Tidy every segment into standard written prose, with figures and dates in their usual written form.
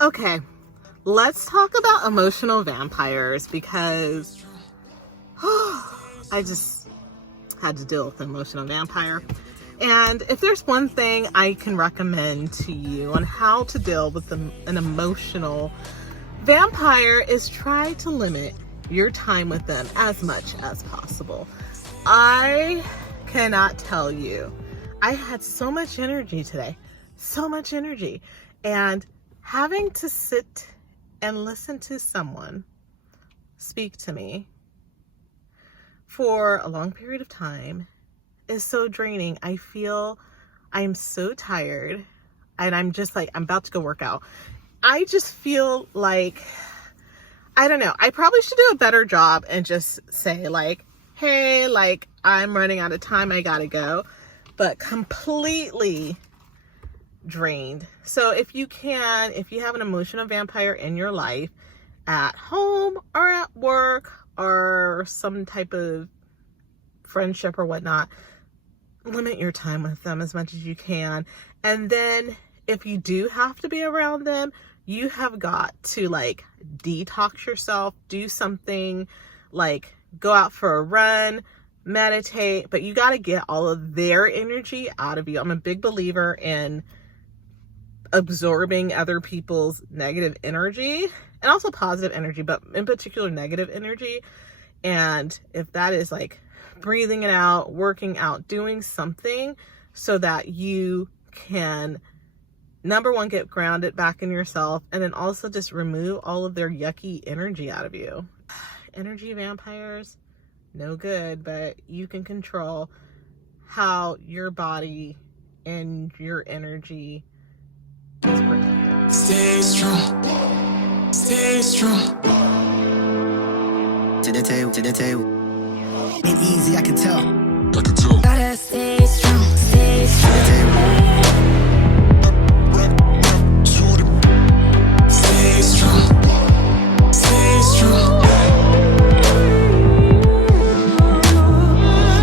Okay, let's talk about emotional vampires because I just had to deal with an emotional vampire. And if there's one thing I can recommend to you on how to deal with an emotional vampire is try to limit your time with them as much as possible. I cannot tell you, I had so much energy today, so much energy, and having to sit and listen to someone speak to me for a long period of time is so draining. I feel I'm so tired and I'm just like, I'm about to go work out. I just feel like, I don't know, I probably should do a better job and just say like, hey, like I'm running out of time, I gotta go, but completely drained. So if you have an emotional vampire in your life at home or at work or some type of friendship or whatnot, limit your time with them as much as you can. And then if you do have to be around them, you have got to like detox yourself, do something like go out for a run, meditate, but you got to get all of their energy out of you. I'm a big believer in absorbing other people's negative energy and also positive energy, but in particular negative energy. And if that is like breathing it out, working out, doing something so that you can, number one, get grounded back in yourself, and then also just remove all of their yucky energy out of you. Energy vampires, no good, but you can control how your body and your energy is protected. Stay strong, stay strong. To the table. Ain't easy, I can tell. Gotta stay strong, stay strong. Stay strong, stay strong.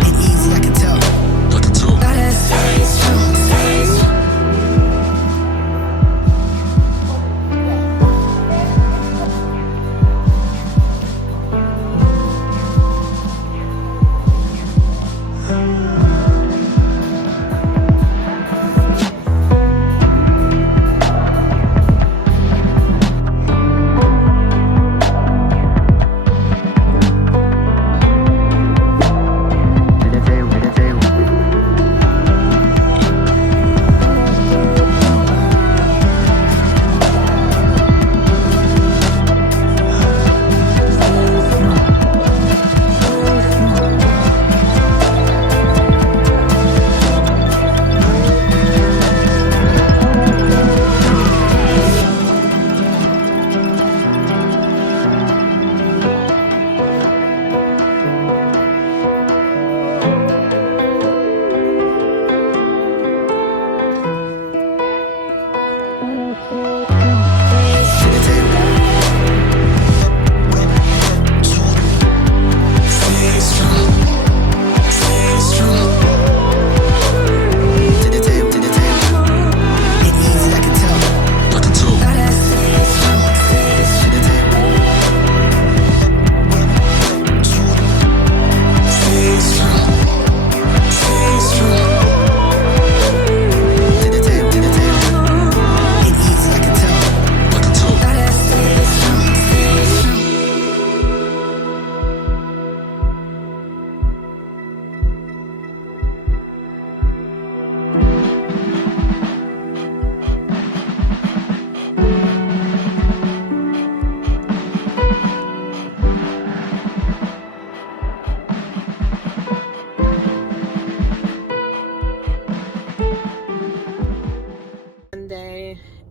Ain't easy, I can tell. Gotta stay strong, stay strong.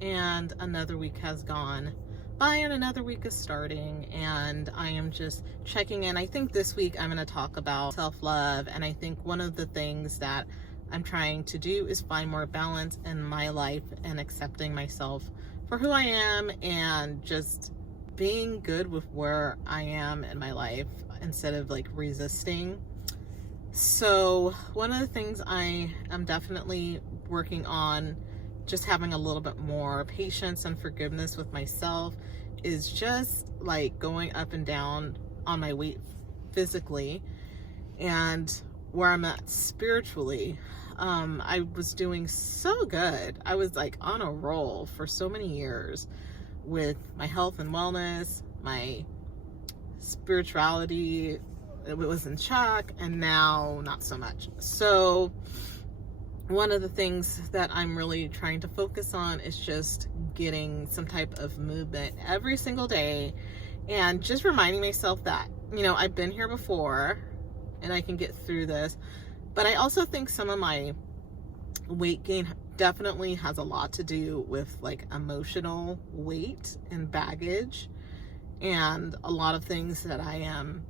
And another week has gone by and another week is starting, and I am just checking in. I think this week I'm going to talk about self-love, and I think one of the things that I'm trying to do is find more balance in my life and accepting myself for who I am and just being good with where I am in my life instead of like resisting. So one of the things I am definitely working on just having a little bit more patience and forgiveness with myself is just like going up and down on my weight physically, and where I'm at spiritually. I was doing so good. I was like on a roll for so many years with my health and wellness, my spirituality. It was in check, and now not so much. So one of the things that I'm really trying to focus on is just getting some type of movement every single day, and just reminding myself that, you know, I've been here before and I can get through this. But I also think some of my weight gain definitely has a lot to do with like emotional weight and baggage, and a lot of things that I am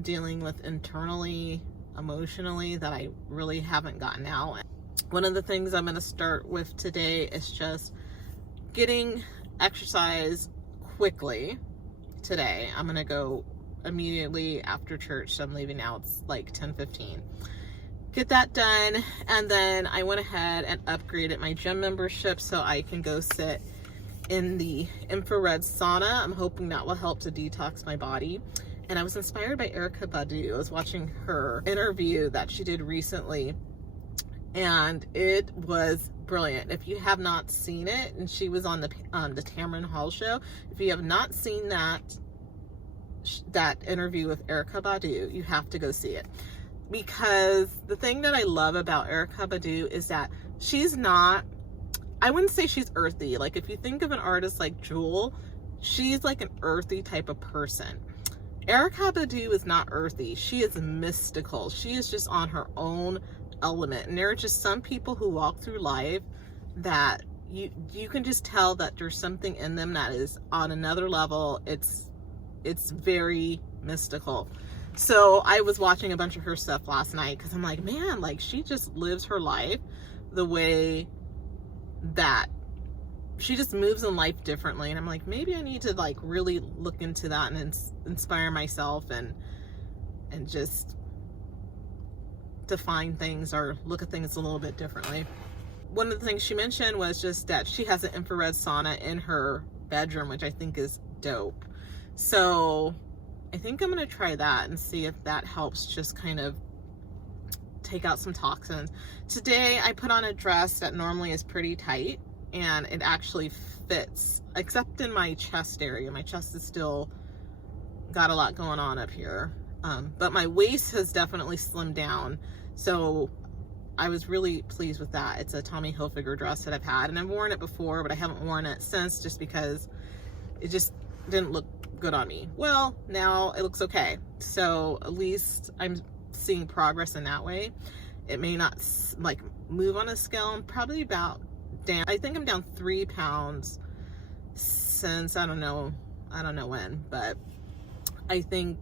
dealing with internally, emotionally, that I really haven't gotten out. One of the things I'm going to start with today is just getting exercise quickly today. I'm going to go immediately after church, so I'm leaving now. It's like 10:15. Get that done, and then I went ahead and upgraded my gym membership so I can go sit in the infrared sauna. I'm hoping that will help to detox my body. And I was inspired by Erykah Badu. I was watching her interview that she did recently, and it was brilliant. If you have not seen it, and she was on the Tamron Hall show, if you have not seen that interview with Erykah Badu, you have to go see it. Because the thing that I love about Erykah Badu is that she's not, I wouldn't say she's earthy. Like if you think of an artist like Jewel, she's like an earthy type of person. Erykah Badu is not earthy. She is mystical. She is just on her own element. And there are just some people who walk through life that you can just tell that there's something in them that is on another level. It's very mystical. So I was watching a bunch of her stuff last night because I'm like, man, like she just lives her life the way that she just moves in life differently. And I'm like, maybe I need to like really look into that and inspire myself and just define things or look at things a little bit differently. One of the things she mentioned was just that she has an infrared sauna in her bedroom, which I think is dope. So I think I'm going to try that and see if that helps just kind of take out some toxins. Today I put on a dress that normally is pretty tight, and it actually fits, except in my chest area. My chest is still got a lot going on up here. But my waist has definitely slimmed down. So I was really pleased with that. It's a Tommy Hilfiger dress that I've had, and I've worn it before, but I haven't worn it since just because it just didn't look good on me. Well, now it looks okay. So at least I'm seeing progress in that way. It may not like move on a scale. I'm probably about down, I think I'm down 3 pounds since I don't know when, but I think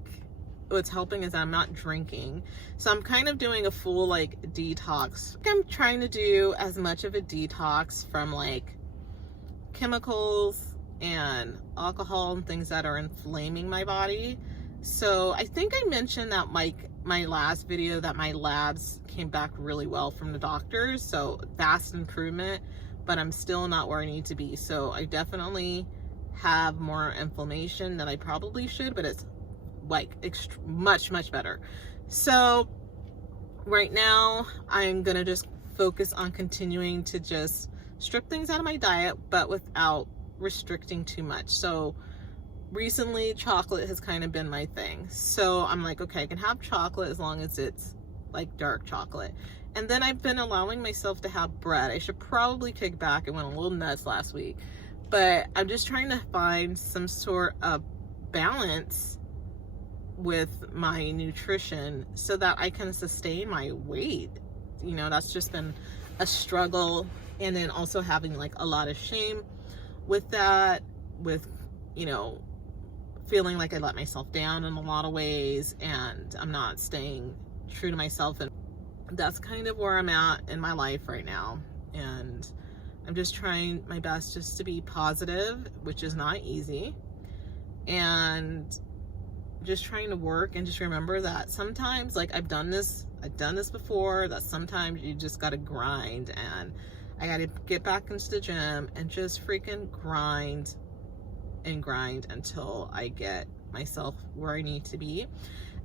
what's helping is I'm not drinking. So I'm kind of doing a full like detox. I'm trying to do as much of a detox from like chemicals and alcohol and things that are inflaming my body. So I think I mentioned that like my last video that my labs came back really well from the doctors, so vast improvement, but I'm still not where I need to be. So I definitely have more inflammation than I probably should, but it's like much better. So right now I'm gonna just focus on continuing to just strip things out of my diet, but without restricting too much. So recently chocolate has kind of been my thing. So I'm like, okay, I can have chocolate as long as it's like dark chocolate. And then I've been allowing myself to have bread. I should probably kick back. I went a little nuts last week, but I'm just trying to find some sort of balance with my nutrition so that I can sustain my weight. You know, that's just been a struggle. And then also having like a lot of shame with that, with, you know, feeling like I let myself down in a lot of ways and I'm not staying true to myself. And that's kind of where I'm at in my life right now. And I'm just trying my best just to be positive, which is not easy. And just trying to work and just remember that sometimes, like I've done this before, that sometimes you just got to grind. And I got to get back into the gym and just freaking grind and grind until I get myself where I need to be.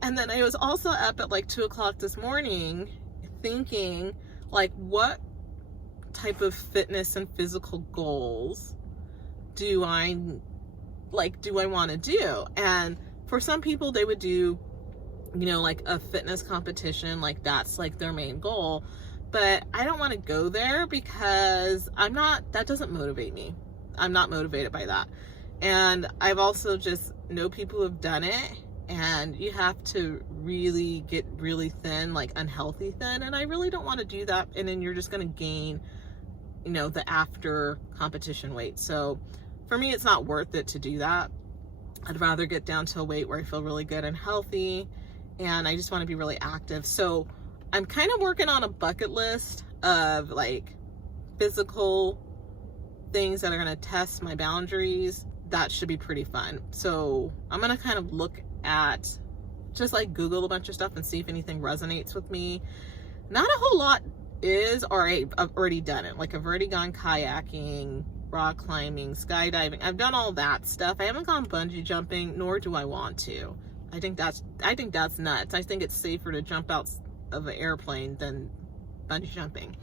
And then I was also up at like 2 o'clock this morning thinking, like, what type of fitness and physical goals do I want to do? And for some people, they would do, you know, like a fitness competition, like that's like their main goal. But I don't want to go there because that doesn't motivate me. I'm not motivated by that. And I've also just know people who have done it, and you have to really get really thin, like unhealthy thin. And I really don't want to do that. And then you're just going to gain, you know, the after competition weight. So for me, it's not worth it to do that. I'd rather get down to a weight where I feel really good and healthy, and I just want to be really active. So I'm kind of working on a bucket list of like physical things that are going to test my boundaries. That should be pretty fun. So I'm going to kind of look at, just like Google a bunch of stuff and see if anything resonates with me. Not a whole lot is, or I've already done it. Like I've already gone kayaking, rock climbing, skydiving. I've done all that stuff. I haven't gone bungee jumping, nor do I want to. I think that's nuts. I think it's safer to jump out of an airplane than bungee jumping.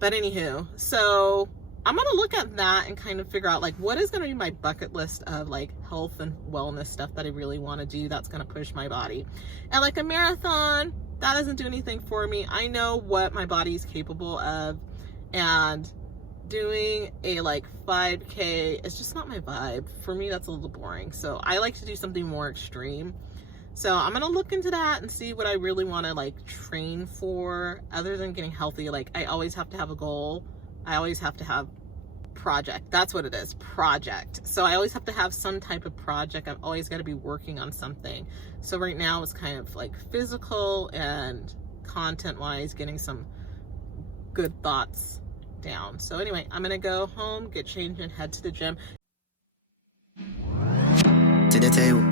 But anywho, so I'm going to look at that and kind of figure out like what is going to be my bucket list of like health and wellness stuff that I really want to do that's going to push my body. And like a marathon, that doesn't do anything for me. I know what my body is capable of, and doing a like 5K is just not my vibe. For me, that's a little boring. So I like to do something more extreme. So I'm going to look into that and see what I really want to like train for other than getting healthy. Like I always have to have a goal. I always have to have project. That's what it is, project. So I always have to have some type of project. I've always got to be working on something. So right now it's kind of like physical and content wise, getting some good thoughts down. So anyway, I'm gonna go home, get changed, and head to the gym. To the table.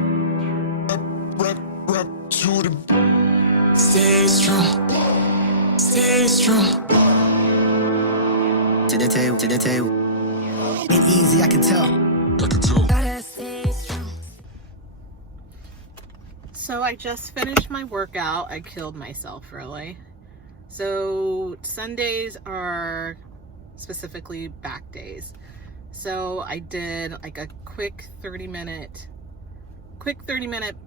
Stay strong. Stay strong. To the table. To the table. Ain't easy, I can tell. Gotta stay strong. So I just finished my workout. I killed myself, really. So Sundays are specifically back days. So I did like a quick 30 minute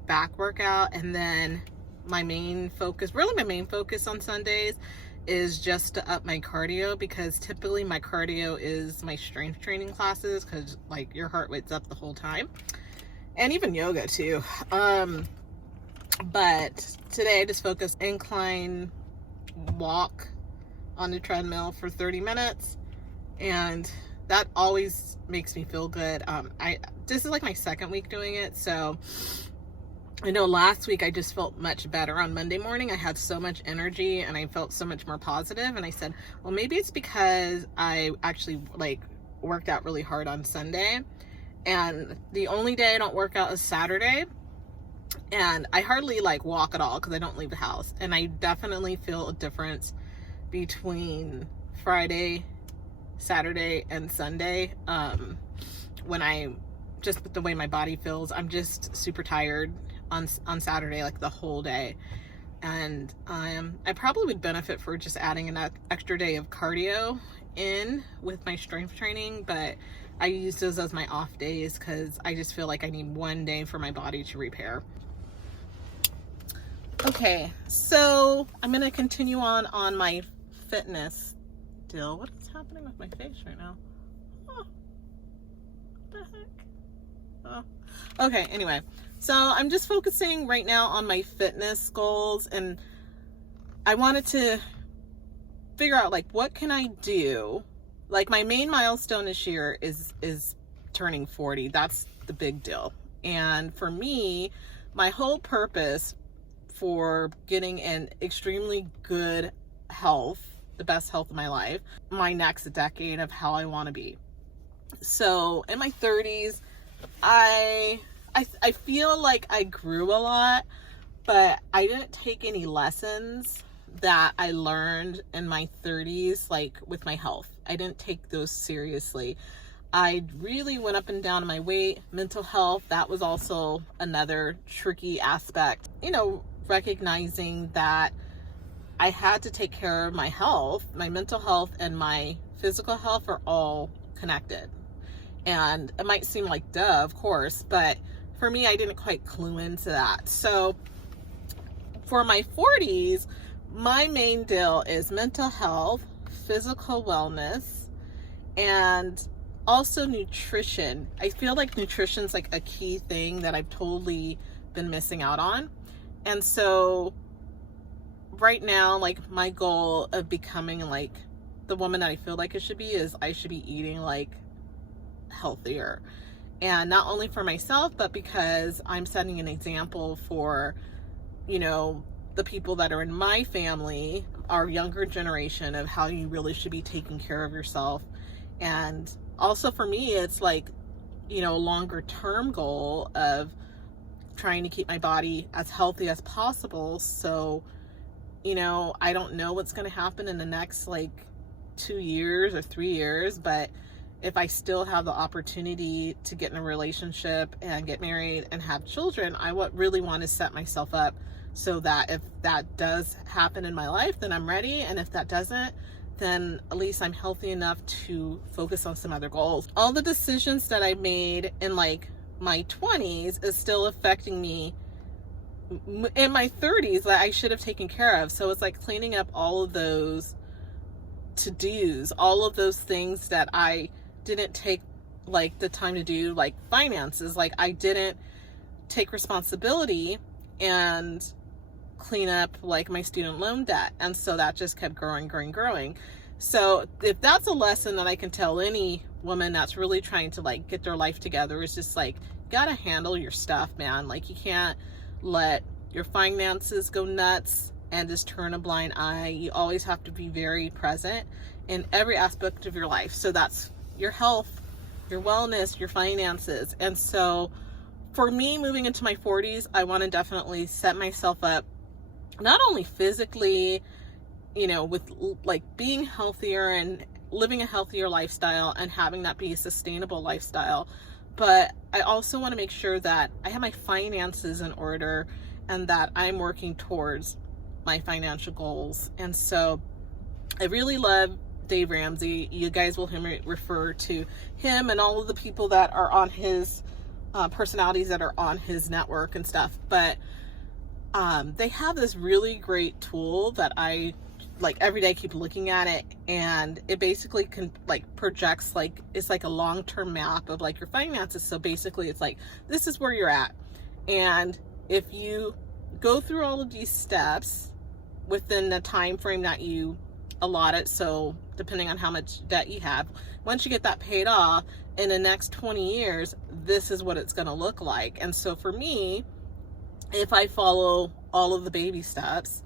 back workout, and then my main focus on Sundays is just to up my cardio, because typically my cardio is my strength training classes, because like your heart rate's up the whole time, and even yoga too. But today I just focused incline walk on the treadmill for 30 minutes, and that always makes me feel good. This is like my second week doing it, so I know last week I just felt much better. On Monday morning I had so much energy and I felt so much more positive, and I said, well, maybe it's because I actually like worked out really hard on Sunday, and the only day I don't work out is Saturday, and I hardly like walk at all because I don't leave the house. And I definitely feel a difference between Friday, Saturday, and Sunday. When I just, with the way my body feels, I'm just super tired on Saturday, like the whole day. And I probably would benefit for just adding an extra day of cardio in with my strength training, but I use those as my off days because I just feel like I need one day for my body to repair. Okay, so I'm going to continue on my fitness deal. What is happening with my face right now? Oh, what the heck? Oh. Okay, anyway, so I'm just focusing right now on my fitness goals, and I wanted to figure out like what can I do. Like my main milestone this year is turning 40. That's the big deal. And for me, my whole purpose for getting an extremely good health, the best health of my life, my next decade of how I want to be. So in my 30s, I feel like I grew a lot, but I didn't take any lessons that I learned in my 30s, like with my health. I didn't take those seriously. I really went up and down in my weight. Mental health, that was also another tricky aspect. You know, recognizing that I had to take care of my health. My mental health and my physical health are all connected. And it might seem like duh, of course, but for me, I didn't quite clue into that. So for my 40s, my main deal is mental health, physical wellness, and also nutrition. I feel like nutrition's like a key thing that I've totally been missing out on. And so right now, like my goal of becoming like the woman that I feel like I should be is I should be eating like healthier. And not only for myself, but because I'm setting an example for, you know, the people that are in my family, our younger generation, of how you really should be taking care of yourself. And also for me, it's like, you know, a longer term goal of trying to keep my body as healthy as possible. So, you know, I don't know what's going to happen in the next like 2 years or 3 years, but if I still have the opportunity to get in a relationship and get married and have children, I really want to set myself up so that if that does happen in my life, then I'm ready. And if that doesn't, then at least I'm healthy enough to focus on some other goals. All the decisions that I made in like my 20s is still affecting me in my 30s that I should have taken care of. So it's like cleaning up all of those to-dos, all of those things that I didn't take like the time to do, like finances. Like I didn't take responsibility and clean up like my student loan debt. And so that just kept growing. So if that's a lesson that I can tell any woman that's really trying to like get their life together, is just like, gotta handle your stuff, man. Like you can't let your finances go nuts and just turn a blind eye. You always have to be very present in every aspect of your life. So that's your health, your wellness, your finances. And so for me, moving into my 40s, I want to definitely set myself up, not only physically, you know, with like being healthier and living a healthier lifestyle and having that be a sustainable lifestyle, but I also want to make sure that I have my finances in order and that I'm working towards my financial goals. And so I really love Dave Ramsey. You guys will refer to him and all of the people that are on his personalities that are on his network and stuff. But they have this really great tool that I like every day. I keep looking at it, and it basically can like projects, like it's like a long-term map of like your finances. So basically it's like, this is where you're at. And if you go through all of these steps within the time frame that you allotted, so depending on how much debt you have, once you get that paid off in the next 20 years, this is what it's going to look like. And so for me, if I follow all of the baby steps,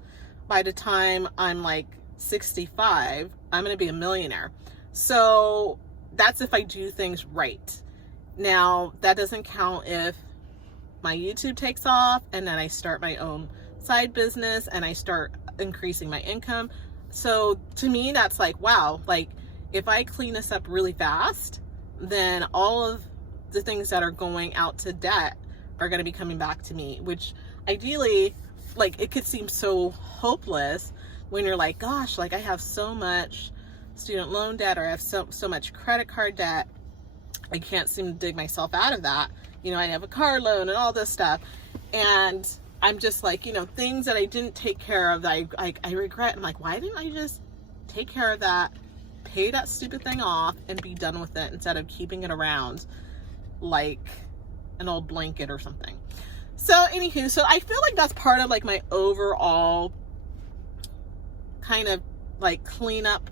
by the time I'm like 65, I'm going to be a millionaire. So that's if I do things right. Now, that doesn't count if my YouTube takes off and then I start my own side business and I start increasing my income. So to me, that's like, wow, like if I clean this up really fast, then all of the things that are going out to debt are going to be coming back to me, which ideally, like it could seem so hopeless when you're like, gosh, like I have so much student loan debt, or I have so much credit card debt. I can't seem to dig myself out of that. You know, I have a car loan and all this stuff. And I'm just like, you know, things that I didn't take care of that I regret. I'm like, why didn't I just take care of that, pay that stupid thing off, and be done with it instead of keeping it around like an old blanket or something. So anywho, so I feel like that's part of like my overall kind of like cleanup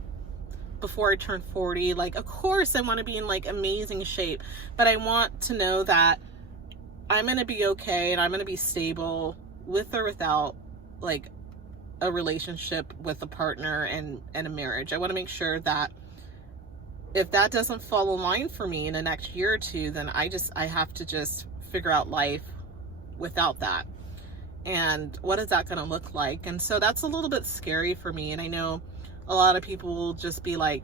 before I turn 40. Like, of course I want to be in like amazing shape, but I want to know that I'm going to be okay and I'm going to be stable with or without like a relationship with a partner and a marriage. I want to make sure that if that doesn't fall in line for me in the next year or two, then I have to just figure out life without that. And what is that going to look like? And so that's a little bit scary for me. And I know a lot of people will just be like,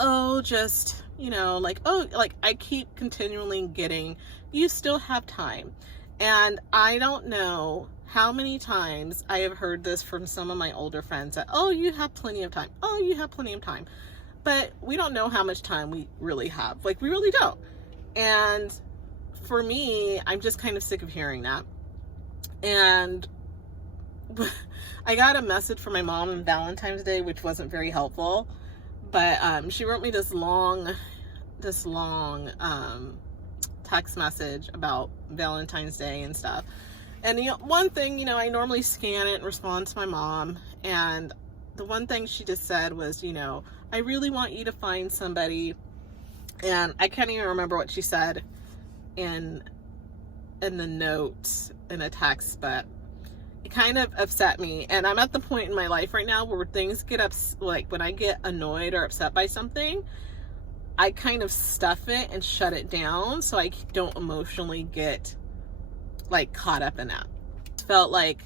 oh, just, you know, like, oh, like I keep continually getting, you still have time. And I don't know how many times I have heard this from some of my older friends that, oh, you have plenty of time. Oh, you have plenty of time. But we don't know how much time we really have. Like, we really don't. And for me, I'm just kind of sick of hearing that. And I got a message from my mom on Valentine's Day, which wasn't very helpful. But she wrote me this long text message about Valentine's Day and stuff. And one thing, I normally scan it and respond to my mom. And the one thing she just said was, I really want you to find somebody. And I can't even remember what she said in the notes in a text, but it kind of upset me. And I'm at the point in my life right now where things get like when I get annoyed or upset by something, I kind of stuff it and shut it down so I don't emotionally get like caught up in that. It felt like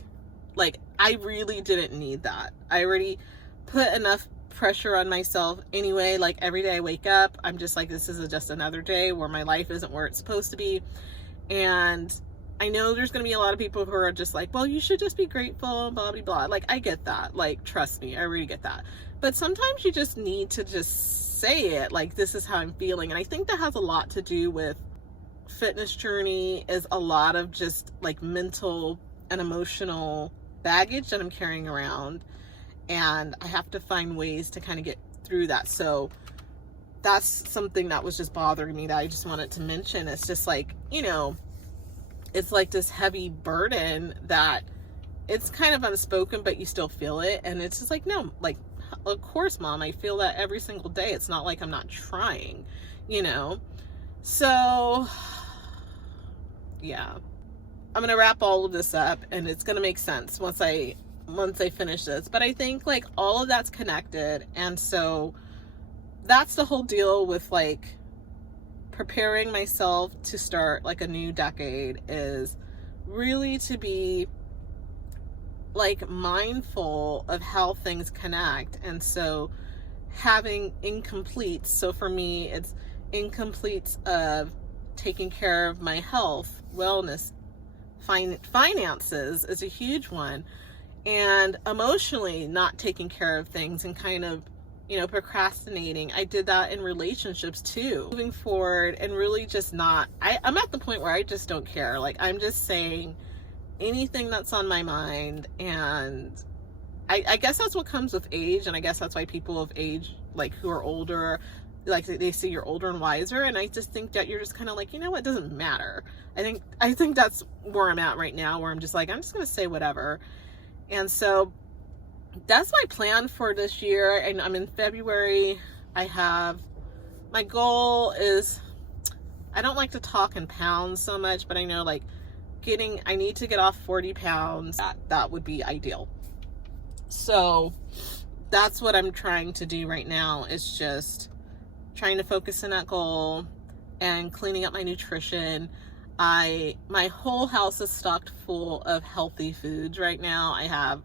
I really didn't need that. I already put enough pressure on myself anyway. Like every day I wake up, I'm just like, this is just another day where my life isn't where it's supposed to be. And I know there's going to be a lot of people who are just like, well, you should just be grateful, blah, blah, blah. Like, I get that. Like, trust me, I really get that. But sometimes you just need to just say it, like, this is how I'm feeling. And I think that has a lot to do with fitness journey, is a lot of just like mental and emotional baggage that I'm carrying around. And I have to find ways to kind of get through that. So that's something that was just bothering me that I just wanted to mention. It's just like, it's like this heavy burden that it's kind of unspoken, but you still feel it. And it's just like, no, like, of course, Mom, I feel that every single day. It's not like I'm not trying, So, yeah. I'm going to wrap all of this up, and it's going to make sense once I finish this. But I think like all of that's connected. And so that's the whole deal with like preparing myself to start like a new decade, is really to be like mindful of how things connect. And so having incompletes, so for me it's incompletes of taking care of my health, wellness, finances is a huge one, and emotionally not taking care of things and kind of procrastinating. I did that in relationships too. Moving forward and really just I'm at the point where I just don't care. Like, I'm just saying anything that's on my mind. And I guess that's what comes with age. And I guess that's why people of age, like who are older, like they see you're older and wiser. And I just think that you're just kind of like, it doesn't matter. I think that's where I'm at right now, where I'm just like, I'm just going to say whatever. And so that's my plan for this year. And I'm in February. My goal is, I don't like to talk in pounds so much, but I know like I need to get off 40 pounds. That would be ideal. So that's what I'm trying to do right now, is just trying to focus on that goal and cleaning up my nutrition. My whole house is stocked full of healthy foods right now. I have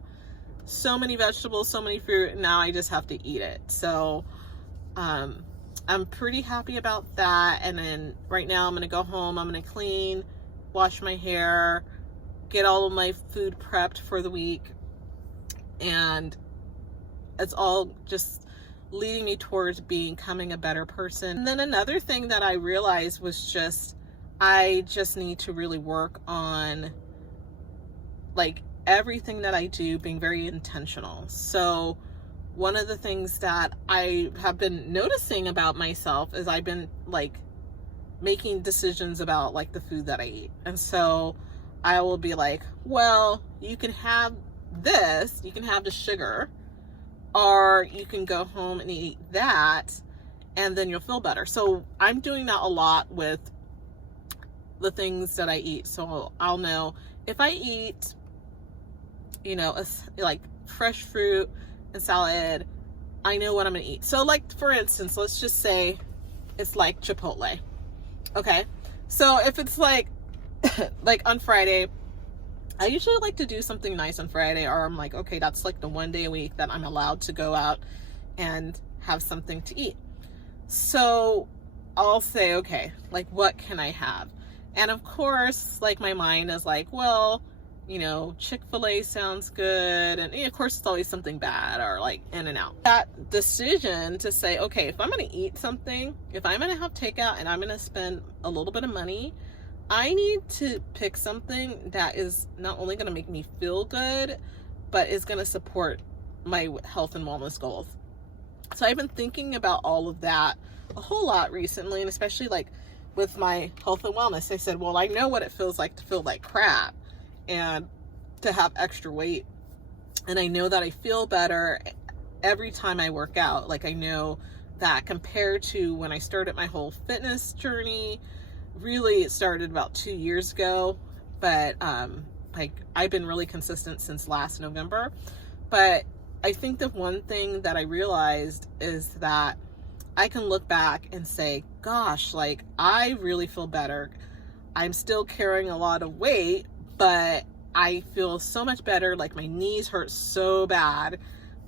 so many vegetables, so many fruit, and now I just have to eat it. So I'm pretty happy about that. And then right now I'm going to go home, I'm going to clean, wash my hair, get all of my food prepped for the week. And it's all just leading me towards becoming a better person. And then another thing that I realized was I just need to really work on like everything that I do being very intentional. So one of the things that I have been noticing about myself is I've been like making decisions about like the food that I eat. And so I will be like, well, you can have this, you can have the sugar, or you can go home and eat that, and then you'll feel better. So I'm doing that a lot with the things that I eat. So I'll know if I eat, like fresh fruit and salad, I know what I'm gonna eat. So like, for instance, let's just say it's like Chipotle. Okay. So if it's like, like on Friday, I usually like to do something nice on Friday, or I'm like, okay, that's like the one day a week that I'm allowed to go out and have something to eat. So I'll say, okay, like, what can I have? And of course, like, my mind is like, well, you know, Chick-fil-A sounds good. And of course, it's always something bad or like In-N-Out. That decision to say, okay, if I'm going to eat something, if I'm going to have takeout and I'm going to spend a little bit of money, I need to pick something that is not only going to make me feel good, but is going to support my health and wellness goals. So I've been thinking about all of that a whole lot recently, and especially like with my health and wellness. I said, well, I know what it feels like to feel like crap and to have extra weight. And I know that I feel better every time I work out. Like, I know that compared to when I started my whole fitness journey, really it started about 2 years ago, but like, I've been really consistent since last November. But I think the one thing that I realized is that I can look back and say, gosh, like, I really feel better. I'm still carrying a lot of weight, but I feel so much better. Like, my knees hurt so bad,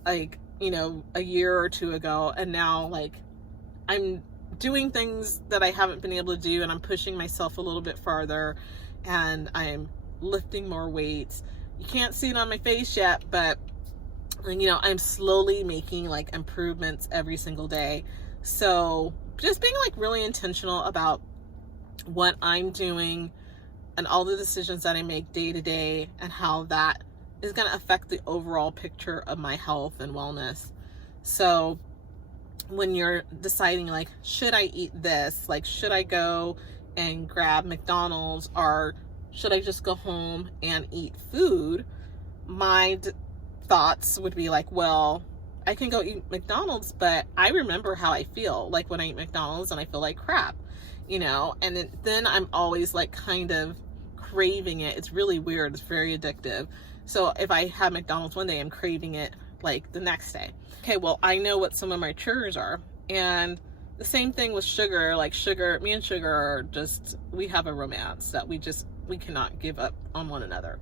like, you know, a year or two ago. And now, like, I'm doing things that I haven't been able to do, and I'm pushing myself a little bit farther, and I'm lifting more weights. You can't see it on my face yet, but, you know, I'm slowly making like improvements every single day. So just being like really intentional about what I'm doing and all the decisions that I make day to day, and how that is going to affect the overall picture of my health and wellness. So when you're deciding, like, should I eat this? Like, should I go and grab McDonald's, or should I just go home and eat food? My thoughts would be like, well, I can go eat McDonald's, but I remember how I feel like when I eat McDonald's and I feel like crap, you know, and then I'm always like kind of craving it. It's really weird. It's very addictive. So if I have McDonald's one day, I'm craving it like the next day. Okay, well, I know what some of my triggers are. And the same thing with sugar. Like, sugar, me and sugar are just, we have a romance that we cannot give up on one another.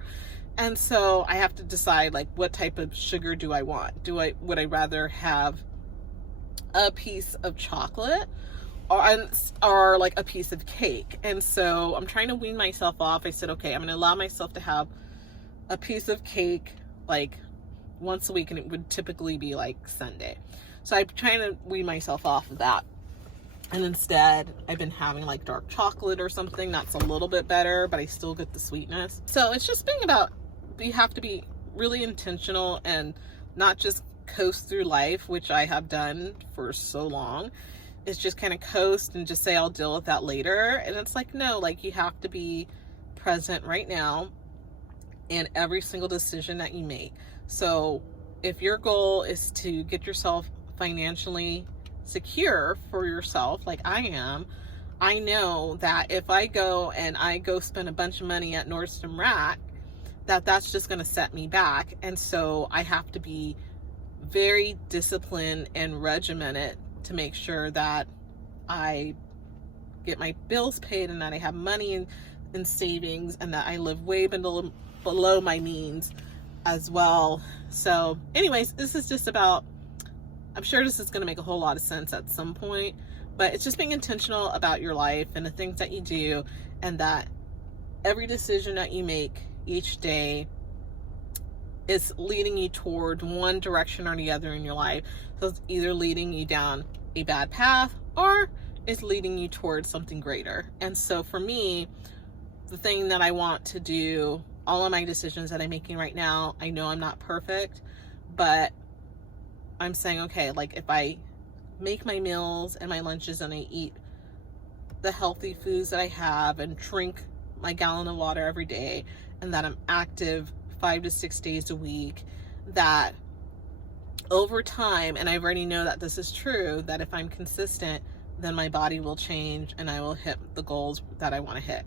And so I have to decide, like, what type of sugar do I want? Would I rather have a piece of chocolate or like a piece of cake? And so I'm trying to wean myself off. I said, okay, I'm going to allow myself to have a piece of cake like once a week, and it would typically be like Sunday. So I'm trying to wean myself off of that. And instead, I've been having like dark chocolate or something that's a little bit better, but I still get the sweetness. So it's just being about, you have to be really intentional and not just coast through life, which I have done for so long. It's just kind of coast and just say, I'll deal with that later. And it's like, no, like, you have to be present right now in every single decision that you make. So if your goal is to get yourself financially secure for yourself, like I am, I know that if I go spend a bunch of money at Nordstrom Rack, that's just going to set me back. And so I have to be very disciplined and regimented to make sure that I get my bills paid, and that I have money in savings, and that I live way below my means as well. So anyways, this is just about, I'm sure this is going to make a whole lot of sense at some point, but it's just being intentional about your life and the things that you do, and that every decision that you make each day is leading you toward one direction or the other in your life. So it's either leading you down a bad path, or it's leading you towards something greater. And so for me, the thing that I want to do, all of my decisions that I'm making right now, I know I'm not perfect, but I'm saying, okay, like, if I make my meals and my lunches and I eat the healthy foods that I have and drink my gallon of water every day, and that I'm active 5 to 6 days a week, that over time, and I already know that this is true, that if I'm consistent, then my body will change and I will hit the goals that I want to hit.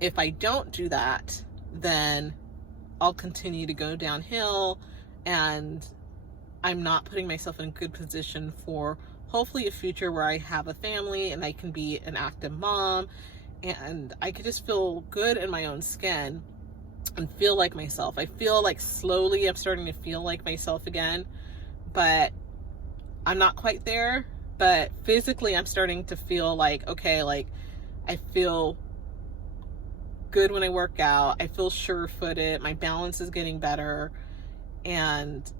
If I don't do that, then I'll continue to go downhill, and I'm not putting myself in a good position for hopefully a future where I have a family and I can be an active mom, and I could just feel good in my own skin and feel like myself. I feel like slowly I'm starting to feel like myself again, but I'm not quite there. but physically I'm starting to feel like, okay, like I feel good when I work out. I feel sure-footed. My balance is getting better. And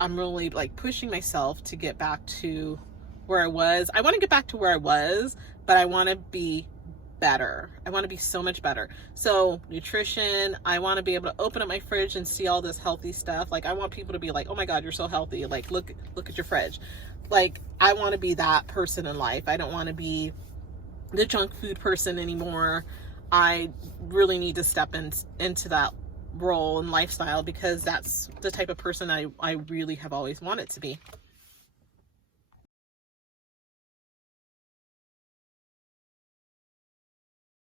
I'm really like pushing myself to get back to where I was. I want to get back to where I was, but I want to be better. I want to be so much better. So nutrition, I want to be able to open up my fridge and see all this healthy stuff. Like I want people to be like, oh my God, you're so healthy. Like, look at your fridge. Like I want to be that person in life. I don't want to be the junk food person anymore. I really need to step into that role and lifestyle, because that's the type of person I really have always wanted to be.